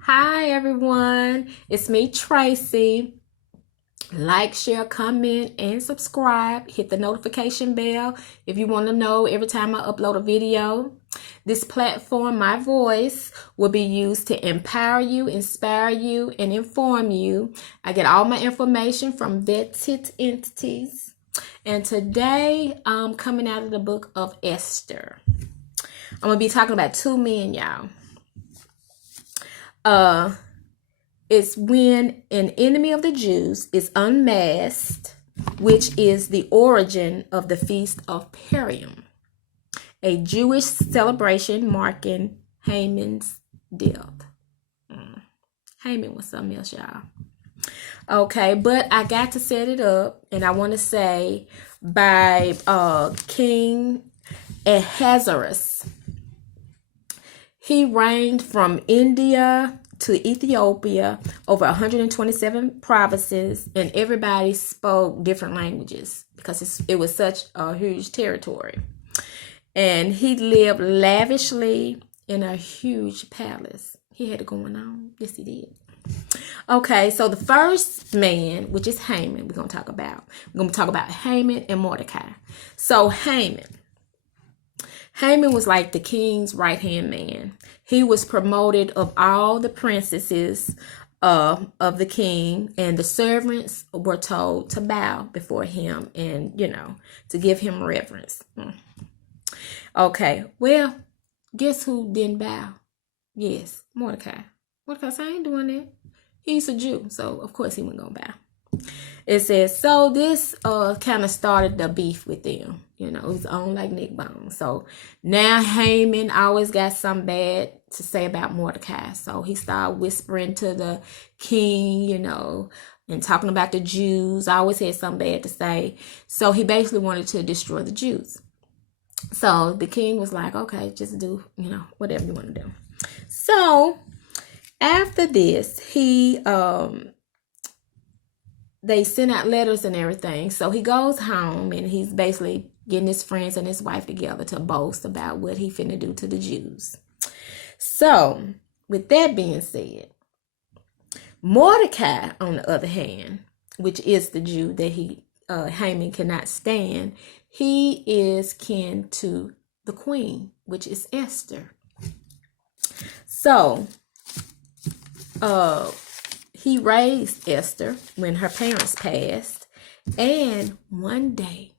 Hi everyone, it's me Tracy. Like, share, comment, and subscribe. Hit the notification bell if you want to know every time I upload a video. This platform, my voice, will be used to empower you, inspire you, and inform you. I get all my information from vetted entities. And today I'm coming out of the book of Esther. I'm going to be talking about two men, y'all. It's when an enemy of the Jews is unmasked, which is the origin of the Feast of Purim, a Jewish celebration marking Haman's death. Haman was something else, y'all. Okay, but I got to set it up, and I want to say by King Ahaserus. He reigned from India to Ethiopia over 127 provinces, and everybody spoke different languages because it was such a huge territory. And he lived lavishly in a huge palace. He had it going on. Yes, he did. Okay, so the first man, which is Haman, we're going to talk about. We're going to talk about Haman and Mordecai. So Haman was like the king's right-hand man. He was promoted of all the princesses of the king, and the servants were told to bow before him and, to give him reverence. Okay, well, guess who didn't bow? Yes, Mordecai. Mordecai said, I ain't doing that. He's a Jew, so of course he wasn't going to bow. It says, so this kind of started the beef with them. It was on like neck bone. So now Haman always got something bad to say about Mordecai. So he started whispering to the king, and talking about the Jews. I always had something bad to say. So he basically wanted to destroy the Jews. So the king was like, okay, just do, whatever you want to do. So after this, they sent out letters and everything. So he goes home and he's basically getting his friends and his wife together to boast about what he finna do to the Jews. So with that being said, Mordecai, on the other hand, which is the Jew that Haman cannot stand, he is kin to the queen, which is Esther. So, he raised Esther when her parents passed, and one day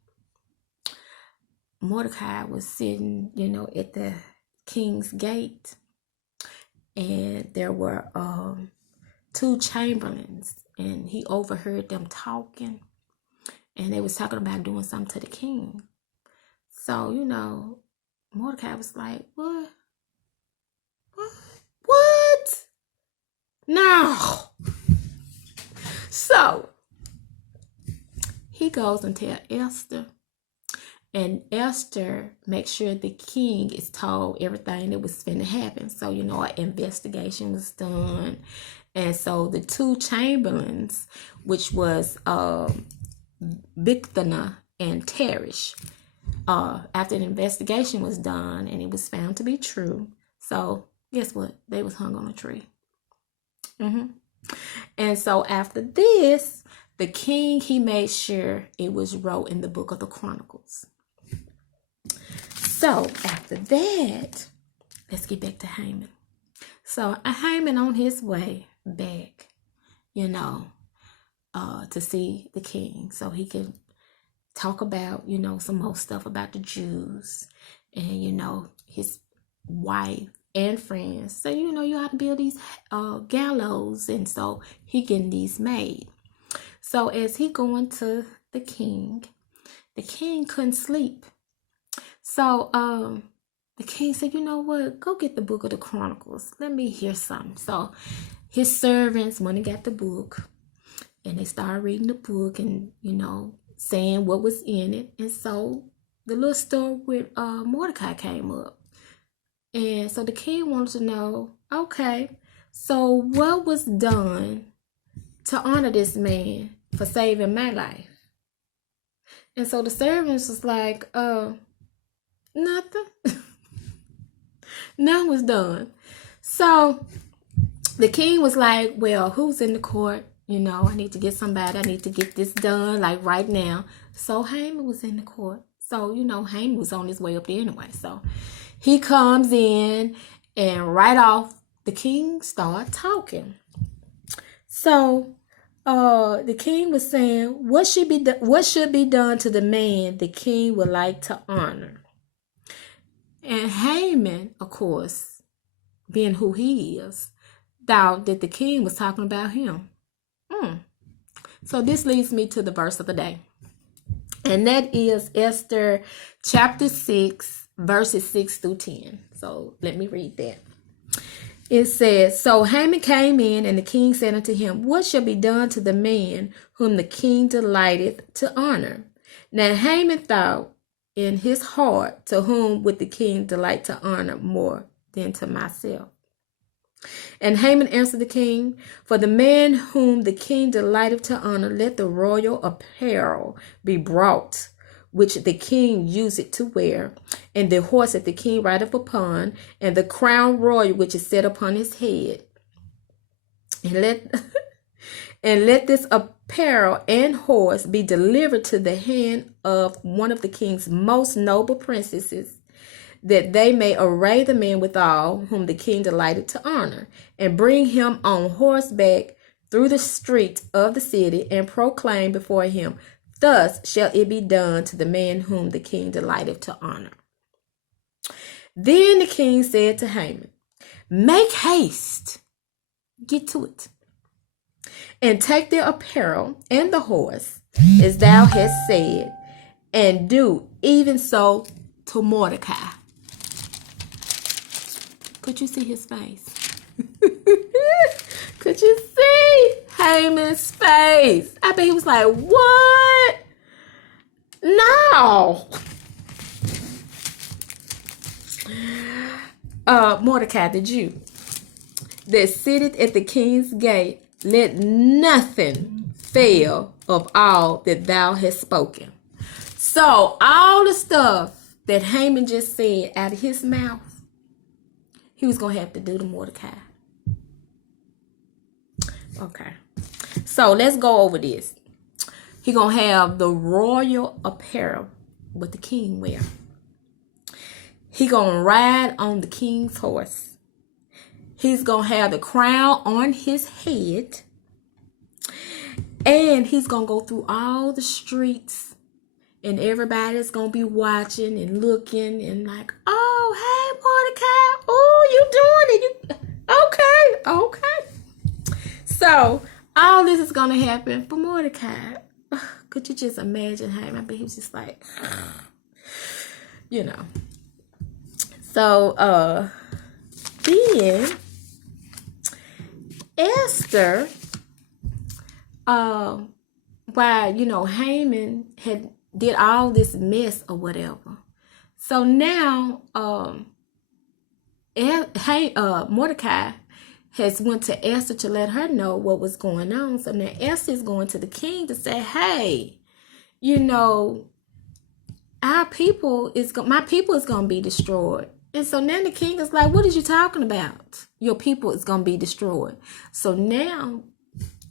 Mordecai was sitting, at the king's gate, and there were two chamberlains, and he overheard them talking, and they was talking about doing something to the king. So, Mordecai was like, what? No. So he goes and tells Esther, and Esther makes sure the king is told everything that was finna happen. So, an investigation was done. And so the two chamberlains, which was Bigthana and Teresh, after the investigation was done and it was found to be true. So guess what? They was hung on a tree. And so after this, the king, he made sure it was wrote in the book of the Chronicles. So after that, let's get back to Haman. So Haman on his way back, to see the king so he could talk about, some more stuff about the Jews and, his wife and friends. So, you have to build these gallows, and so he getting these made. So as he going to the king couldn't sleep. So the king said, you know what, go get the book of the Chronicles. Let me hear something. So his servants went and got the book, and they started reading the book and, saying what was in it. And so the little story with Mordecai came up. And so the king wanted to know, okay, so what was done to honor this man for saving my life? And so the servants was like, nothing. None was done. So the king was like, well, who's in the court? I need to get somebody. I need to get this done like right now. So Haman was in the court. So, Haman was on his way up there anyway. So he comes in, and right off, the king started talking. So the king was saying, what should be done to the man the king would like to honor? And Haman, of course, being who he is, thought that the king was talking about him. So this leads me to the verse of the day. And that is Esther chapter 6, verses 6 through 10. So let me read that. It says, so Haman came in, and the king said unto him, what shall be done to the man whom the king delighteth to honor? Now Haman thought in his heart, to whom would the king delight to honor more than to myself? And Haman answered the king, for the man whom the king delighteth to honor, let the royal apparel be brought, which the king useth to wear, and the horse that the king rideth upon, and the crown royal which is set upon his head. And let this apparel and horse be delivered to the hand of one of the king's most noble princesses, that they may array the man withal, whom the king delighted to honor, and bring him on horseback through the streets of the city, and proclaim before him, thus shall it be done to the man whom the king delighteth to honor. Then the king said to Haman, make haste, get to it, and take the apparel and the horse, as thou hast said, and do even so to Mordecai. Could you see his face? Could you see Haman's face? I bet he was like, what? No. Mordecai, the Jew, that sitteth at the king's gate, let nothing fail of all that thou hast spoken. So all the stuff that Haman just said out of his mouth, he was going to have to do to Mordecai. Okay. So let's go over this. He going to have the royal apparel, what the king wear. He going to ride on the king's horse. He's going to have the crown on his head. And he's going to go through all the streets. And everybody's going to be watching and looking and like, oh, hey, Mordecai. Oh, you doing it. Okay. So, all this is going to happen for Mordecai. Could you just imagine him? I bet he was just like, So, then, Esther, while, Haman had did all this mess or whatever. So now, Mordecai has went to Esther to let her know what was going on. So now Esther is going to the king to say, hey, my people is going to be destroyed. And so now the king is like, what are you talking about? Your people is going to be destroyed. So now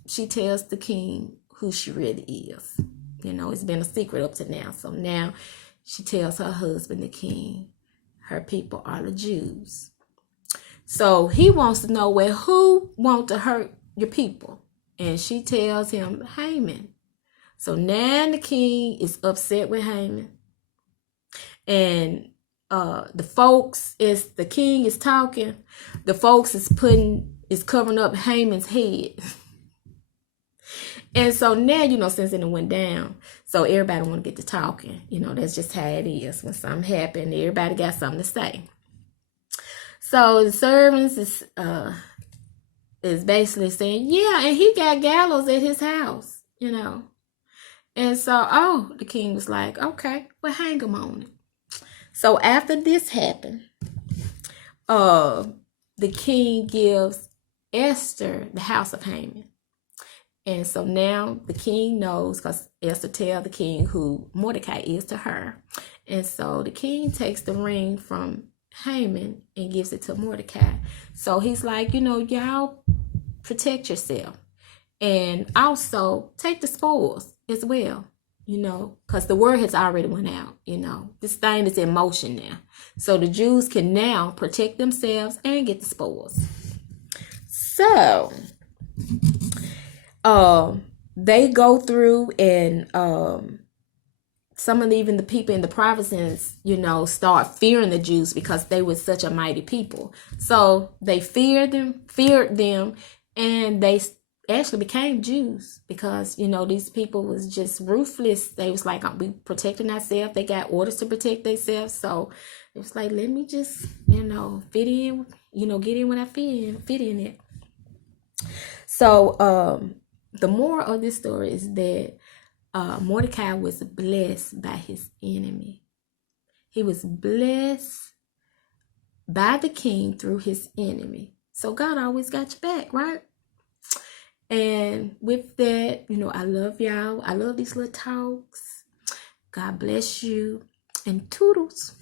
she tells the king who she really is. It's been a secret up to now. So now she tells her husband, the king, her people are the Jews. So he wants to know, well, who want to hurt your people? And she tells him, Haman. So now the king is upset with Haman. And the folks, as the king is talking, the folks is covering up Haman's head. And so now, since it went down, so everybody want to get to talking. That's just how it is. When something happened, everybody got something to say. So the servants is basically saying, yeah, and he got gallows at his house, And so, the king was like, okay, well, hang him on it. So after this happened, the king gives Esther the house of Haman. And so now the king knows, because Esther tells the king who Mordecai is to her. And so the king takes the ring from Haman and gives it to Mordecai. So he's like, y'all protect yourself. And also take the spoils as well, because the word has already went out. This thing is in motion now. So the Jews can now protect themselves and get the spoils. So they go through, and some of even the people in the provinces, start fearing the Jews because they were such a mighty people. So they feared them, and they actually became Jews because, these people was just ruthless. They was like, we protecting ourselves. They got orders to protect themselves. So it was like, let me just, fit in, get in when I fit in it. So the moral of this story is that Mordecai was blessed by his enemy. He was blessed by the king through his enemy. So God always got your back, right? And with that, I love y'all. I love these little talks. God bless you. And toodles.